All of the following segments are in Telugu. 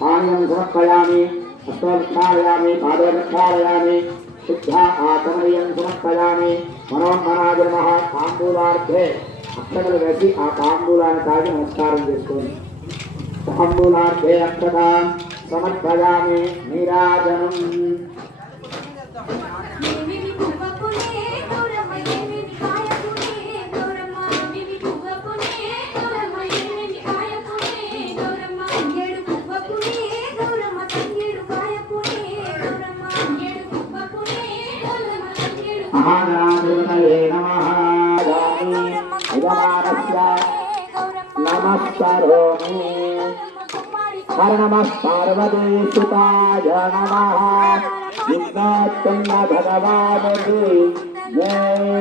पानीयं समर्पयामि हस्तोत्थापयामि पादोत्थापयामि शुद्ध आचमनीयं समर्पयामि मनोन्मनाजनमः ताम्बूलार्थे अक्षतలు వేసి ఆ తాంబూలాన్ని తాగి నమస్కారం చేసుకోండి తాంబూలార్थे అక్షతాం సమర్పయామి నీరాజనం महागणाधिपतये नमः नमस्कारोमि हर नमः पार्वतीसुताय नमः विघ्नोत्पन्न भगवान् की जय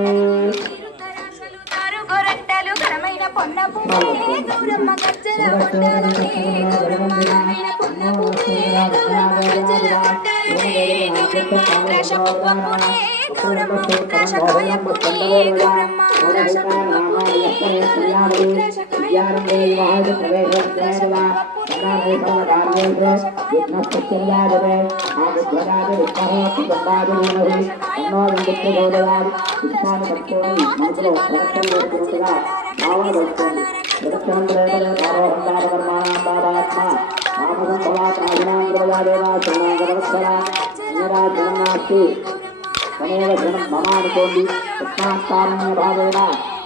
ममानुकोंडी कृष्णाकारुण्य भावेन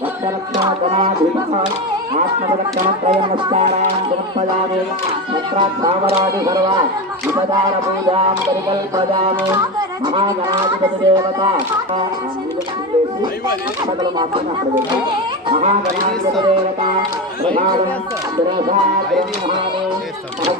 रक्षरक्षा जनाधिपः आत्मरक्षणत्रय नमस्कारान् समर्पयामि तत्राक्षामरादि सर्वा विपदार पूजां परिकल्पयामि महागणाधिपतिदेवता महागणाधिपतिदेवता प्रधानं शिरसा ब्रह्माणि